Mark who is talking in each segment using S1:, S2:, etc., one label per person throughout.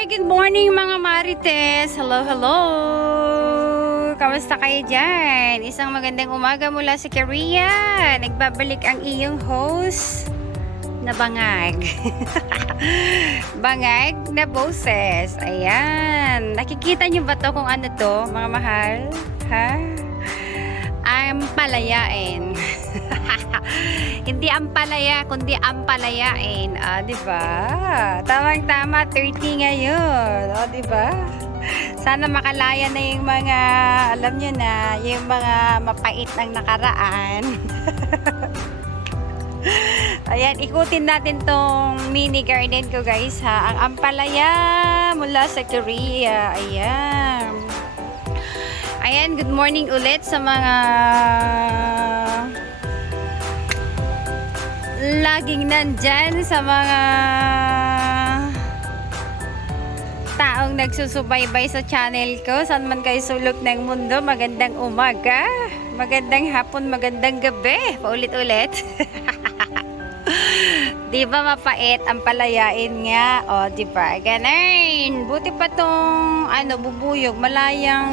S1: morning mga Marites! Hello, hello! Kamusta kayo dyan? Isang magandang umaga mula sa Korea. Nagbabalik ang iyong host na bangag. bangag na boses. Ayan. Nakikita niyo ba to kung ano to, mga mahal? Ha? Ang palayain. Hindi ang palaya, kundi ang palayain. Ah, di ba? Tamang-tama, 30 ngayon. O, di ba? Sana makalaya na yung mga, alam nyo na, yung mga mapait ng nakaraan. Ayan, ikutin natin tong mini garden ko guys ha. Ang ampalaya mula sa Korea. Ayan. Ayan, good morning ulit sa mga laging nandyan sa mga taong nagsusubaybay sa channel ko. Saan man kayo sulok ng mundo, magandang umaga, magandang hapon, magandang gabi. Paulit-ulit. di ba mapait ang palayain nga? O, di ba? Ganun. Buti pa tong ano, bubuyog, malayang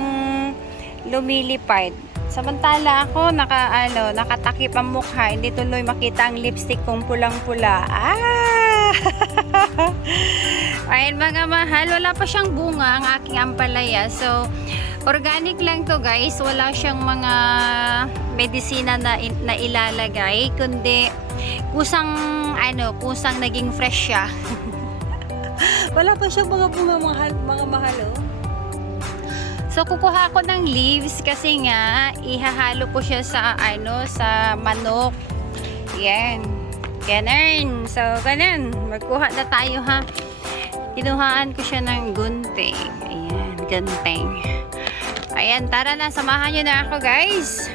S1: lumilipad. Samantala ako, naka, ano, nakatakip ang mukha, hindi tuloy makita ang lipstick kong pulang-pula. Ah! Ayun mga mahal, wala pa siyang bunga ang aking ampalaya. So, organic lang to guys. Wala siyang mga medisina na, na ilalagay, kundi kusang, ano, kusang naging fresh siya. wala pa siyang mga bunga mahal, mga mahal oh. So kukuha ako ng leaves kasi nga ihahalo ko siya sa ano sa manok. Yan. Ganun. So ganun. Magkuha na tayo ha. Kinuhaan ko siya ng gunting. Ayan, gunting. Ayan, tara na. Samahan nyo na ako guys.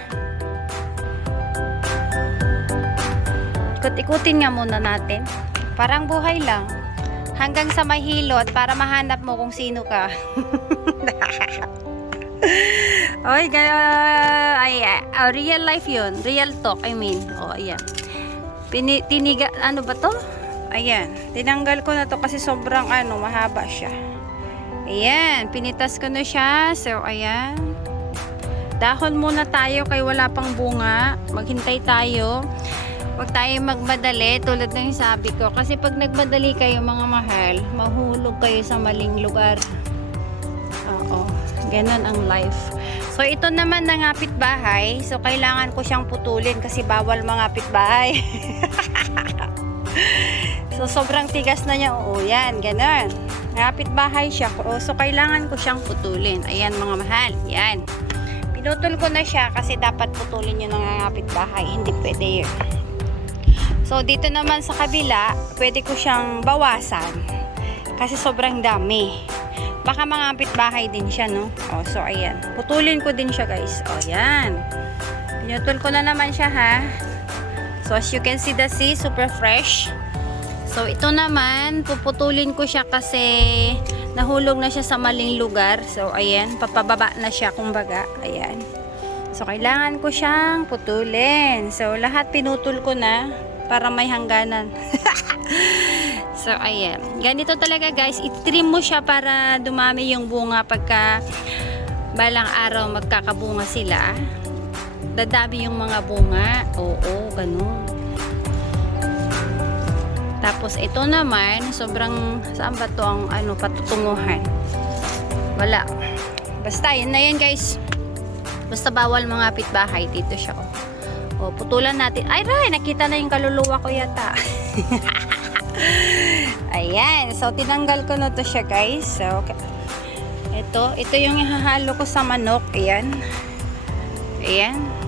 S1: Ikot-ikutin nga muna natin. Parang buhay lang. Hanggang sa mahilot para mahanap mo kung sino ka. Oy, kaya ay uh, real life 'yun. Real talk, I mean. Oh, ayan. Pini, tiniga ano ba 'to? Ayan. Tinanggal ko na 'to kasi sobrang ano, mahaba siya. Ayan, pinitas ko na siya. So, ayan. Dahon muna tayo kay wala pang bunga. Maghintay tayo. Huwag tayo magmadali tulad ng sabi ko. Kasi pag nagmadali kayo mga mahal, mahulog kayo sa maling lugar. Ganon ang life. So, ito naman nangapit bahay. So, kailangan ko siyang putulin kasi bawal mangapit bahay. so, sobrang tigas na niya. Oo, yan. Ganon. Ngapit bahay siya. So, kailangan ko siyang putulin. Ayan, mga mahal. Yan. Pinutol ko na siya kasi dapat putulin yung nangangapit bahay. Hindi pwede yun. So, dito naman sa kabila, pwede ko siyang bawasan. Kasi sobrang dami. Baka mangapit bahay din siya, no? O, so, ayan. Putulin ko din siya, guys. O, ayan. Pinutol ko na naman siya, ha? So, as you can see the sea, super fresh. So, ito naman, puputulin ko siya kasi nahulog na siya sa maling lugar. So, ayan. Papababa na siya, kumbaga. Ayan. So, kailangan ko siyang putulin. So, lahat pinutol ko na para may hangganan. so, ayan. Ganito talaga guys. I-trim mo siya para dumami yung bunga pagka balang araw magkakabunga sila. Dadami yung mga bunga. Oo, ganun. Tapos, ito naman, sobrang, saan ba to ang ano, patutunguhan? Wala. Basta, yun na yan guys. Basta bawal mga pitbahay. Dito siya, oh. O, putulan natin. Ay, Ray, nakita na yung kaluluwa ko yata. Ayan. So, tinanggal ko na to siya, guys. So, okay. ito. Ito yung ihahalo ko sa manok. Ayan. Ayan.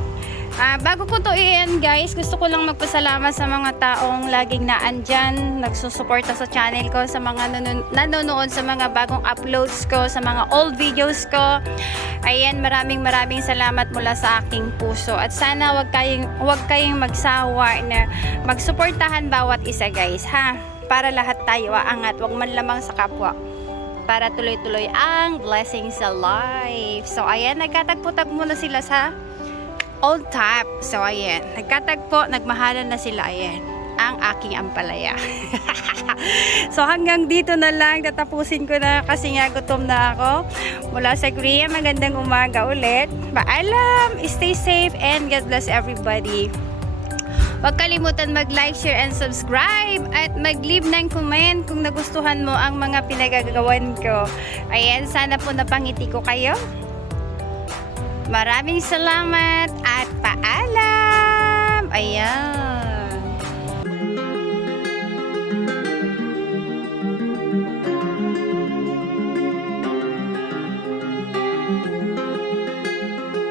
S1: Ah, bago ko to i-end guys, gusto ko lang magpasalamat sa mga taong laging naandyan, nagsusuporta sa channel ko, sa mga nanun- nanonood sa mga bagong uploads ko, sa mga old videos ko. Ayan, maraming maraming salamat mula sa aking puso. At sana wag kayong, wag kayong magsawa na magsuportahan bawat isa guys, ha? Para lahat tayo aangat, wag man lamang sa kapwa para tuloy-tuloy ang blessing sa life. So, ayan, nagkatagpo-tagpo muna sila sa old tap. So, ayan. Nagkatagpo, nagmahalan na sila. Ayan. Ang aking ampalaya. so hanggang dito na lang, tatapusin ko na kasi nga gutom na ako. Mula sa Korea, magandang umaga ulit. Paalam, stay safe and God bless everybody. Huwag kalimutan mag-like, share, and subscribe at mag-leave ng comment kung nagustuhan mo ang mga pinagagawan ko. Ayan, sana po napangiti ko kayo. Maraming salamat Paalam! Ayan.